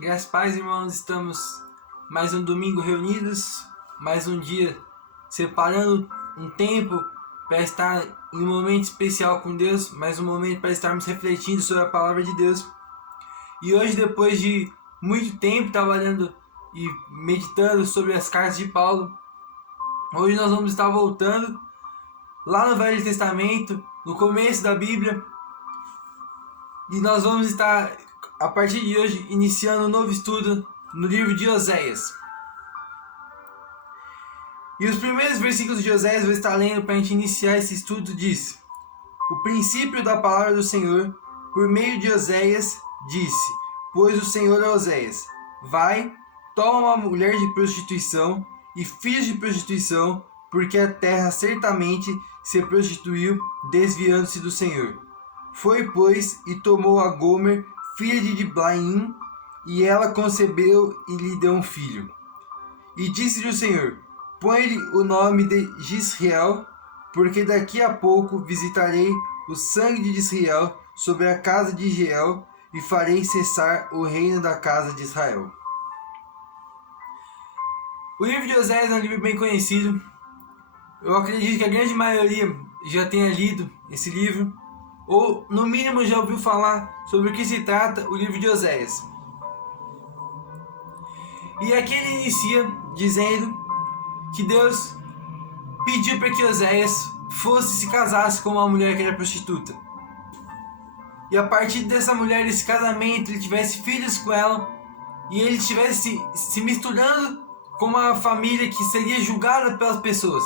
Graças a paz, irmãos, estamos mais um domingo reunidos, mais um dia separando um tempo para estar em um momento especial com Deus, mais um momento para estarmos refletindo sobre a palavra de Deus. E hoje, depois de muito tempo trabalhando e meditando sobre as cartas de Paulo, hoje nós vamos estar voltando lá no Velho Testamento, no começo da Bíblia, e nós vamos estar, a partir de hoje, iniciando um novo estudo no livro de Oséias. E os primeiros versículos de Oséias eu vou estar lendo para a gente iniciar esse estudo. Diz: o princípio da palavra do Senhor, por meio de Oséias, disse: pois o Senhor a Oséias: vai, toma uma mulher de prostituição e filhos de prostituição, porque a terra certamente se prostituiu, desviando-se do Senhor. Foi, pois, e tomou a Gomer, filha de Diblaim, e ela concebeu e lhe deu um filho. E disse-lhe o Senhor: põe-lhe o nome de Jisreel, porque daqui a pouco visitarei o sangue de Israel sobre a casa de Israel, e farei cessar o reino da casa de Israel. O livro de Oséias é um livro bem conhecido. Eu acredito que a grande maioria já tenha lido esse livro, ou no mínimo já ouviu falar sobre o que se trata o livro de Oséias. E aqui ele inicia dizendo que Deus pediu para que Oséias se casasse com uma mulher que era prostituta. E a partir dessa mulher, desse casamento, ele tivesse filhos com ela, e ele estivesse se misturando com uma família que seria julgada pelas pessoas.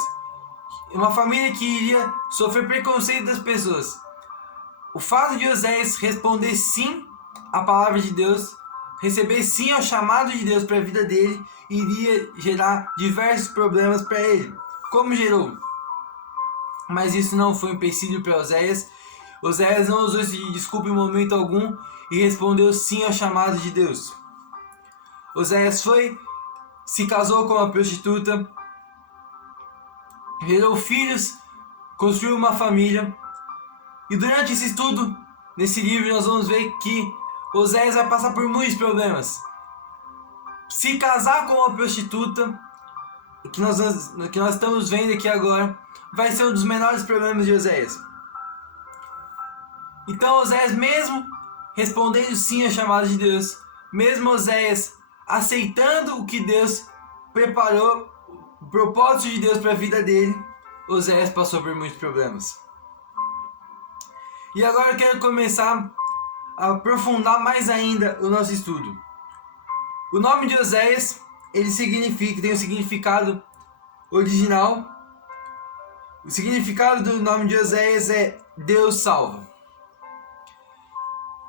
Uma família que iria sofrer preconceito das pessoas. O fato de Oséias responder sim à palavra de Deus, receber sim ao chamado de Deus para a vida dele, iria gerar diversos problemas para ele, como gerou. Mas isso não foi um empecilho para Oséias. Oséias não usou isso de desculpa em momento algum e respondeu sim ao chamado de Deus. Oséias se casou com uma prostituta, gerou filhos, construiu uma família. E durante esse estudo, nesse livro, nós vamos ver que Oséias vai passar por muitos problemas. Se casar com uma prostituta, que nós estamos vendo aqui agora, vai ser um dos menores problemas de Oséias. Então Oséias, mesmo respondendo sim à chamada de Deus, mesmo Oséias aceitando o que Deus preparou, o propósito de Deus para a vida dele, Oséias passou por muitos problemas. E agora eu quero começar a aprofundar mais ainda o nosso estudo. O nome de Oséias, ele tem um significado original. O significado do nome de Oséias é Deus salva.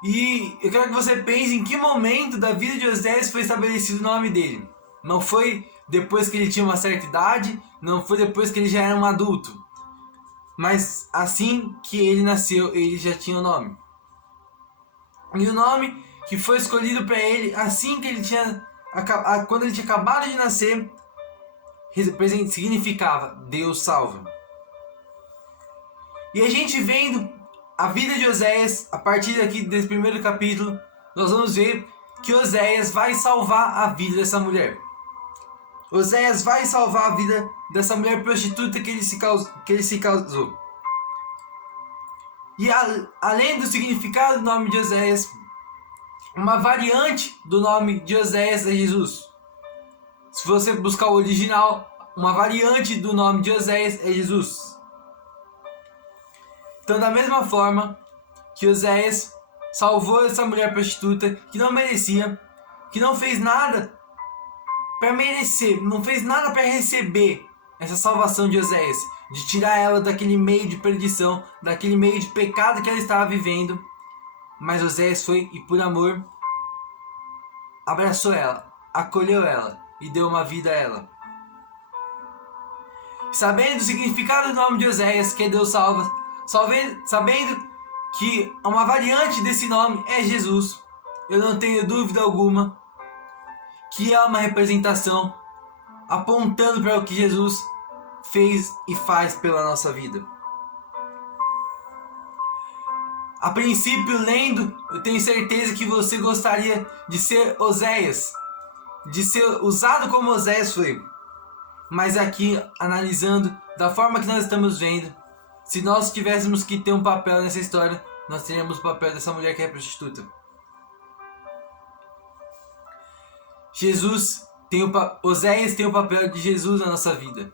E eu quero que você pense em que momento da vida de Oséias foi estabelecido o nome dele. Não foi depois que ele tinha uma certa idade, não foi depois que ele já era um adulto. Mas assim que ele nasceu, ele já tinha o nome. E o nome que foi escolhido para ele assim que ele quando ele tinha acabado de nascer, significava Deus salva. E a gente vendo a vida de Oséias, a partir daqui desse primeiro capítulo, nós vamos ver que Oséias vai salvar a vida dessa mulher. Oséias vai salvar a vida dessa mulher prostituta que ele se casou. E além do significado do nome de Oséias, uma variante do nome de Oséias é Jesus. Se você buscar o original, uma variante do nome de Oséias é Jesus. Então, da mesma forma que Oséias salvou essa mulher prostituta que não merecia, que não fez nada para merecer, não fez nada para receber essa salvação de Oséias, de tirar ela daquele meio de perdição, daquele meio de pecado que ela estava vivendo. Mas Oséias foi e por amor abraçou ela, acolheu ela e deu uma vida a ela. Sabendo o significado do nome de Oséias, que é Deus salva, sabendo que uma variante desse nome é Jesus, eu não tenho dúvida alguma que é uma representação apontando para o que Jesus fez e faz pela nossa vida. A princípio, lendo, eu tenho certeza que você gostaria de ser Oséias, de ser usado como Oséias foi. Mas aqui, analisando da forma que nós estamos vendo, se nós tivéssemos que ter um papel nessa história, nós teríamos o papel dessa mulher que é prostituta. Oséias tem o papel de Jesus na nossa vida.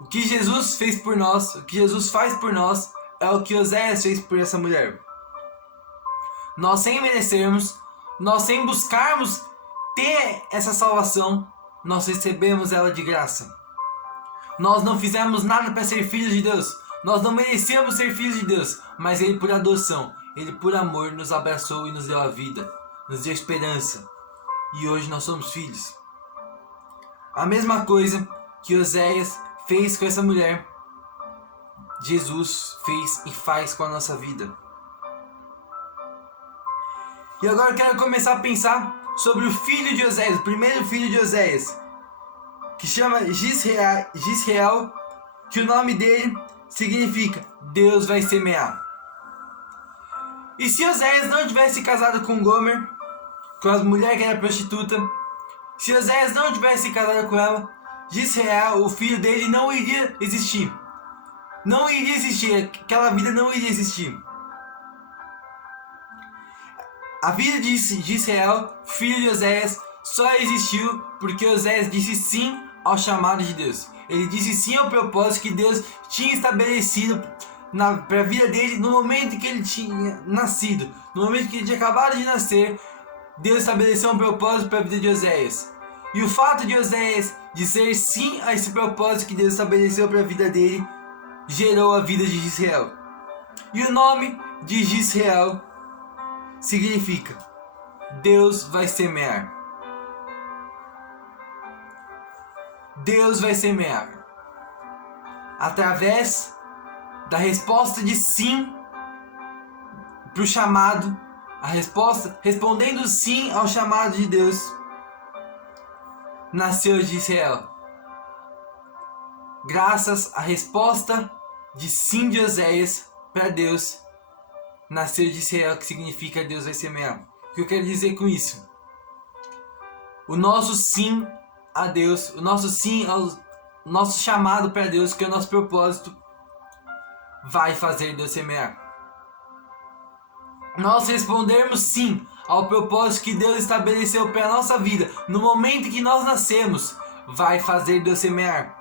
O que Jesus fez por nós, o que Jesus faz por nós, é o que Oséias fez por essa mulher. Nós, sem merecermos, nós sem buscarmos ter essa salvação, nós recebemos ela de graça. Nós não fizemos nada para ser filhos de Deus. Nós não merecíamos ser filhos de Deus, mas Ele, por adoção, Ele, por amor, nos abraçou e nos deu a vida, nos deu esperança. E hoje nós somos filhos. A mesma coisa que Oséias fez com essa mulher, Jesus fez e faz com a nossa vida. E agora eu quero começar a pensar sobre o filho de Oséias, o primeiro filho de Oséias, que chama Gisrael, que o nome dele significa Deus vai semear. E se Oséias não tivesse casado com Gomer, com a mulher que era prostituta, se Oséias não tivesse casado com ela, Gisrael, o filho dele, não iria existir. Não iria existir, aquela vida não iria existir. A vida de Gisrael, filho de Oséias, só existiu porque Oséias disse sim ao chamado de Deus. Ele disse sim ao propósito que Deus tinha estabelecido para a vida dele no momento que ele tinha nascido. No momento que ele tinha acabado de nascer, Deus estabeleceu um propósito para a vida de Oséias. E o fato de Oséias dizer sim a esse propósito que Deus estabeleceu para a vida dele, gerou a vida de Gisrael. E o nome de Gisrael significa Deus vai semear. Deus vai semear. Através da resposta de sim para o chamado, respondendo sim ao chamado de Deus, nasceu Gisrael. Graças à resposta de sim de Oséias para Deus, nasceu Gisrael, que significa Deus vai semear. O que eu quero dizer com isso? O nosso sim a Deus, o nosso sim ao nosso chamado para Deus, que é o nosso propósito, vai fazer Deus semear. Nós respondermos sim ao propósito que Deus estabeleceu para a nossa vida, no momento que nós nascemos, vai fazer Deus semear.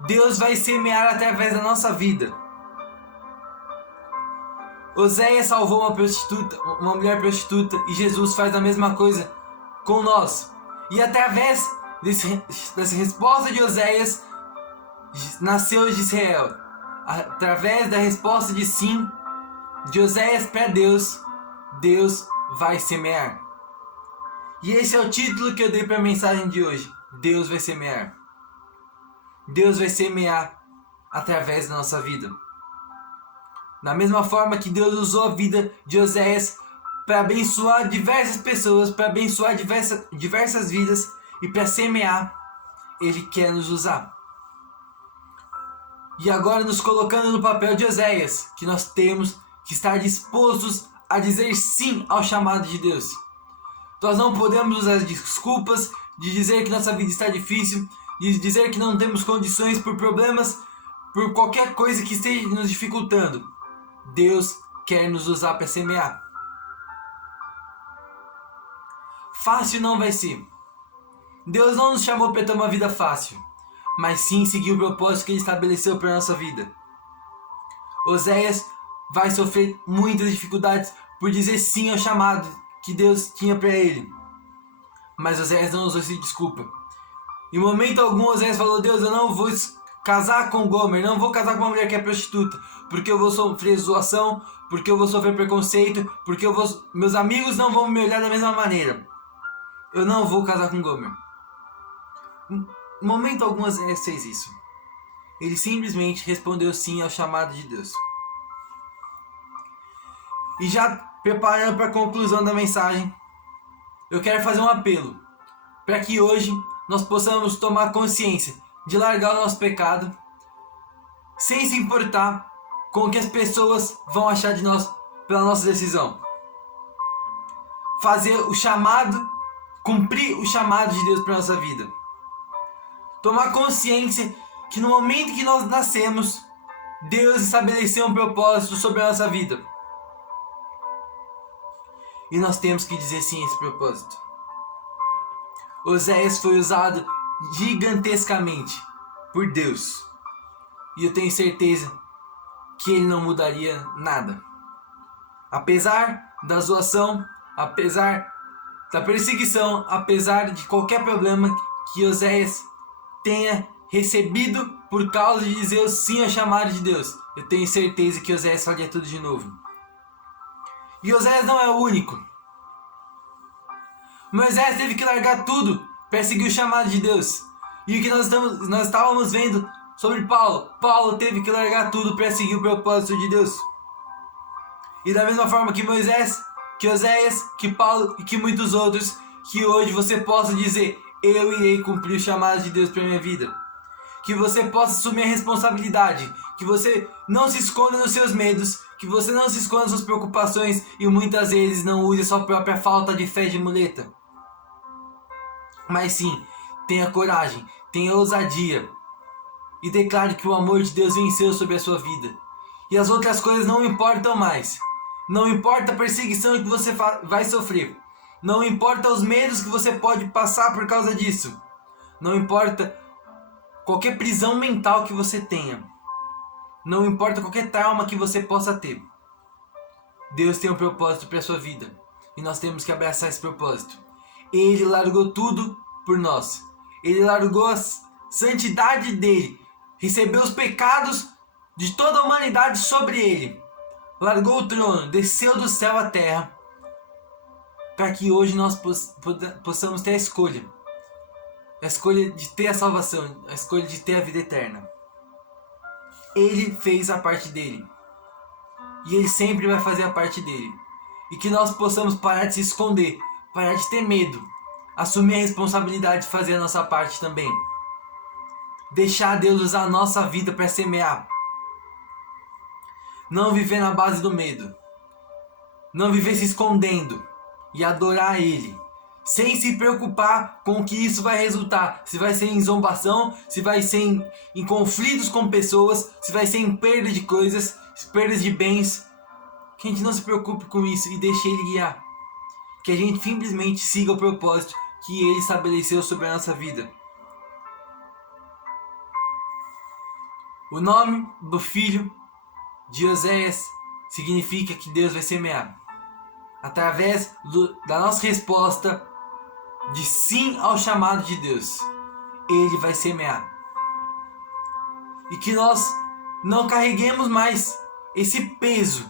Deus vai semear através da nossa vida. Oséias salvou uma mulher prostituta, e Jesus faz a mesma coisa com nós. E através dessa resposta de Oséias, nasceu Gisrael. Através da resposta de sim de Oséias para Deus, Deus vai semear. E esse é o título que eu dei para a mensagem de hoje. Deus vai semear. Deus vai semear através da nossa vida. Da mesma forma que Deus usou a vida de Oséias para abençoar diversas pessoas, para abençoar diversas vidas e para semear, Ele quer nos usar. E agora, nos colocando no papel de Oséias, que nós temos que estar dispostos a dizer sim ao chamado de Deus. Nós não podemos usar desculpas de dizer que nossa vida está difícil, de dizer que não temos condições por problemas, por qualquer coisa que esteja nos dificultando. Deus quer nos usar para semear. Fácil não vai ser. Deus não nos chamou para ter uma vida fácil, mas sim seguir o propósito que Ele estabeleceu para a nossa vida. Oséias vai sofrer muitas dificuldades por dizer sim ao chamado que Deus tinha para ele. Mas Oséias não usou essa desculpa. Em momento algum Oséias falou: Deus, eu não vou casar com Gomer, não vou casar com uma mulher que é prostituta, porque eu vou sofrer zoação, porque eu vou sofrer preconceito, porque meus amigos não vão me olhar da mesma maneira. Eu não vou casar com Gomer. Em momento algum Oséias fez isso. Ele simplesmente respondeu sim ao chamado de Deus. E já preparando para a conclusão da mensagem, eu quero fazer um apelo para que hoje nós possamos tomar consciência de largar o nosso pecado, sem se importar com o que as pessoas vão achar de nós pela nossa decisão. Fazer o chamado, cumprir o chamado de Deus para nossa vida. Tomar consciência que no momento que nós nascemos, Deus estabeleceu um propósito sobre a nossa vida. E nós temos que dizer sim a esse propósito. Oséias foi usado gigantescamente por Deus. E eu tenho certeza que ele não mudaria nada. Apesar da zoação, apesar da perseguição, apesar de qualquer problema que Oséias tenha recebido por causa de dizer sim ao chamado de Deus, eu tenho certeza que Oséias faria tudo de novo. E Oséias não é o único. Moisés teve que largar tudo para seguir o chamado de Deus. E o que nós estávamos vendo sobre Paulo. Paulo teve que largar tudo para seguir o propósito de Deus. E da mesma forma que Moisés, que Oséias, que Paulo e que muitos outros, que hoje você possa dizer: eu irei cumprir o chamado de Deus para minha vida. Que você possa assumir a responsabilidade. Que você não se esconda nos seus medos. Que você não se esconda nas suas preocupações. E muitas vezes não use a sua própria falta de fé de muleta. Mas sim, tenha coragem, tenha ousadia. E declare que o amor de Deus venceu sobre a sua vida. E as outras coisas não importam mais. Não importa a perseguição que você vai sofrer. Não importa os medos que você pode passar por causa disso. Não importa qualquer prisão mental que você tenha. Não importa qualquer trauma que você possa ter. Deus tem um propósito para a sua vida. E nós temos que abraçar esse propósito. Ele largou tudo por nós. Ele largou a santidade dele. Recebeu os pecados de toda a humanidade sobre ele. Largou o trono, desceu do céu à terra. Para que hoje nós possamos ter a escolha. A escolha de ter a salvação. A escolha de ter a vida eterna. Ele fez a parte dele. E ele sempre vai fazer a parte dele. E que nós possamos parar de se esconder. Parar de ter medo. Assumir a responsabilidade de fazer a nossa parte também. Deixar Deus usar a nossa vida para semear. Não viver na base do medo. Não viver se escondendo. E adorar Ele. Sem se preocupar com o que isso vai resultar. Se vai ser em zombação. Se vai ser em conflitos com pessoas. Se vai ser em perda de coisas. Perdas de bens. Que a gente não se preocupe com isso e deixe Ele guiar. Que a gente simplesmente siga o propósito que Ele estabeleceu sobre a nossa vida. O nome do filho de Oséias significa que Deus vai semear. Através da nossa resposta de sim ao chamado de Deus, Ele vai semear. E que nós não carreguemos mais esse peso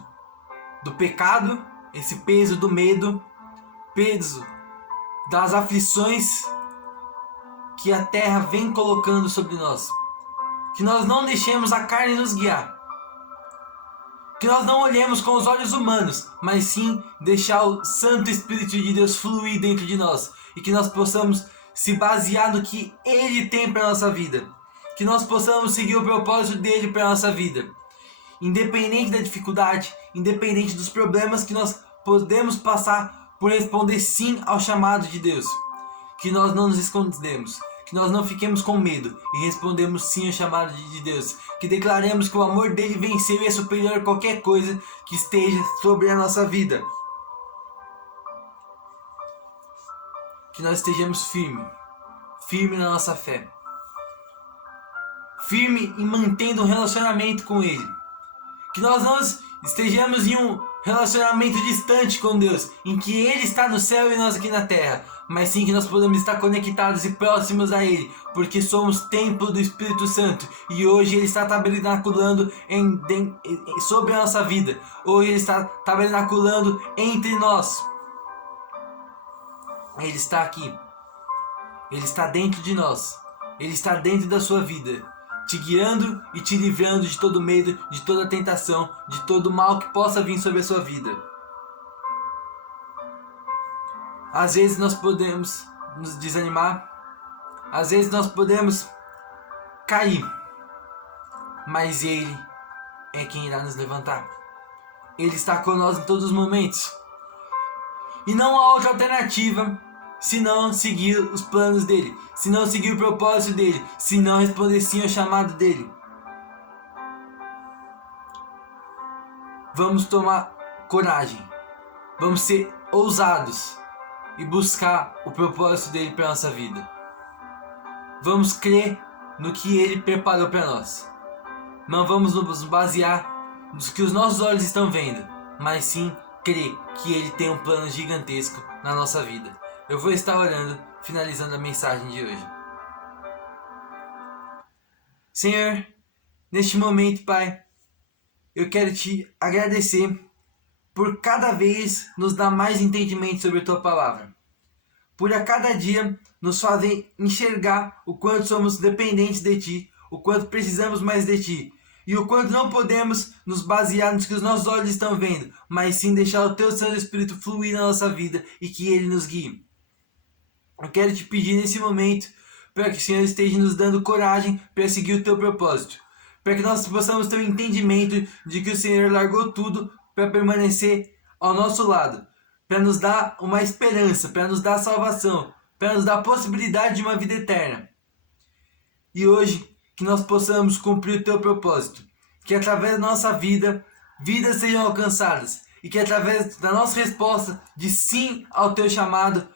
do pecado, esse peso do medo, peso das aflições que a terra vem colocando sobre nós. Que nós não deixemos a carne nos guiar. Que nós não olhemos com os olhos humanos, mas sim deixar o Santo Espírito de Deus fluir dentro de nós. E que nós possamos se basear no que Ele tem para a nossa vida. Que nós possamos seguir o propósito dele para a nossa vida. Independente da dificuldade, independente dos problemas que nós podemos passar por responder sim ao chamado de Deus. Que nós não nos escondemos. Que nós não fiquemos com medo e respondemos sim ao chamado de Deus. Que declaremos que o amor dele venceu e é superior a qualquer coisa que esteja sobre a nossa vida. Que nós estejamos firmes na nossa fé. Firme em mantendo um relacionamento com Ele. Que nós não estejamos em um relacionamento distante com Deus, em que Ele está no céu e nós aqui na terra, mas sim que nós podemos estar conectados e próximos a Ele, porque somos templo do Espírito Santo e hoje Ele está tabernaculando sobre a nossa vida, hoje Ele está tabernaculando entre nós. Ele está aqui, Ele está dentro de nós, Ele está dentro da sua vida, te guiando e te livrando de todo medo, de toda tentação, de todo mal que possa vir sobre a sua vida. Às vezes nós podemos nos desanimar, às vezes nós podemos cair, mas Ele é quem irá nos levantar. Ele está conosco em todos os momentos. E não há outra alternativa se não seguir os planos dele, se não seguir o propósito dele, se não responder sim ao chamado dele. Vamos tomar coragem, vamos ser ousados e buscar o propósito dele para nossa vida. Vamos crer no que ele preparou para nós. Não vamos nos basear nos que os nossos olhos estão vendo, mas sim crer que ele tem um plano gigantesco na nossa vida. Eu vou estar orando, finalizando a mensagem de hoje. Senhor, neste momento, Pai, eu quero te agradecer por cada vez nos dar mais entendimento sobre a Tua Palavra. Por a cada dia nos fazer enxergar o quanto somos dependentes de Ti, o quanto precisamos mais de Ti, e o quanto não podemos nos basear nos que os nossos olhos estão vendo, mas sim deixar o Teu Santo Espírito fluir na nossa vida e que Ele nos guie. Eu quero te pedir nesse momento para que o Senhor esteja nos dando coragem para seguir o Teu propósito, para que nós possamos ter um entendimento de que o Senhor largou tudo para permanecer ao nosso lado, para nos dar uma esperança, para nos dar salvação, para nos dar a possibilidade de uma vida eterna. E hoje, que nós possamos cumprir o Teu propósito, que através da nossa vida, vidas sejam alcançadas, e que através da nossa resposta de sim ao Teu chamado,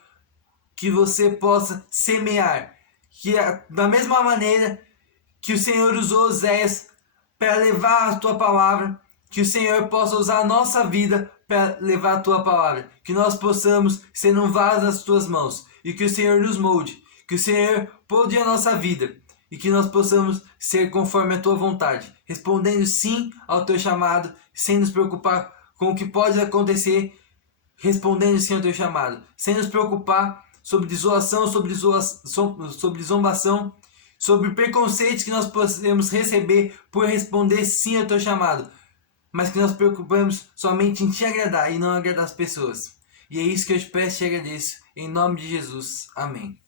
que você possa semear, que da mesma maneira que o Senhor usou Oséias para levar a Tua palavra, que o Senhor possa usar a nossa vida para levar a Tua palavra, que nós possamos ser um vaso nas Tuas mãos, e que o Senhor nos molde, que o Senhor molde a nossa vida, e que nós possamos ser conforme a Tua vontade, respondendo sim ao Teu chamado, sem nos preocupar com o que pode acontecer, respondendo sim ao Teu chamado, sem nos preocupar sobre zoação, sobre zombação, sobre preconceitos que nós podemos receber por responder sim ao Teu chamado, mas que nós preocupamos somente em Te agradar e não agradar as pessoas. E é isso que eu te peço e te agradeço, em nome de Jesus. Amém.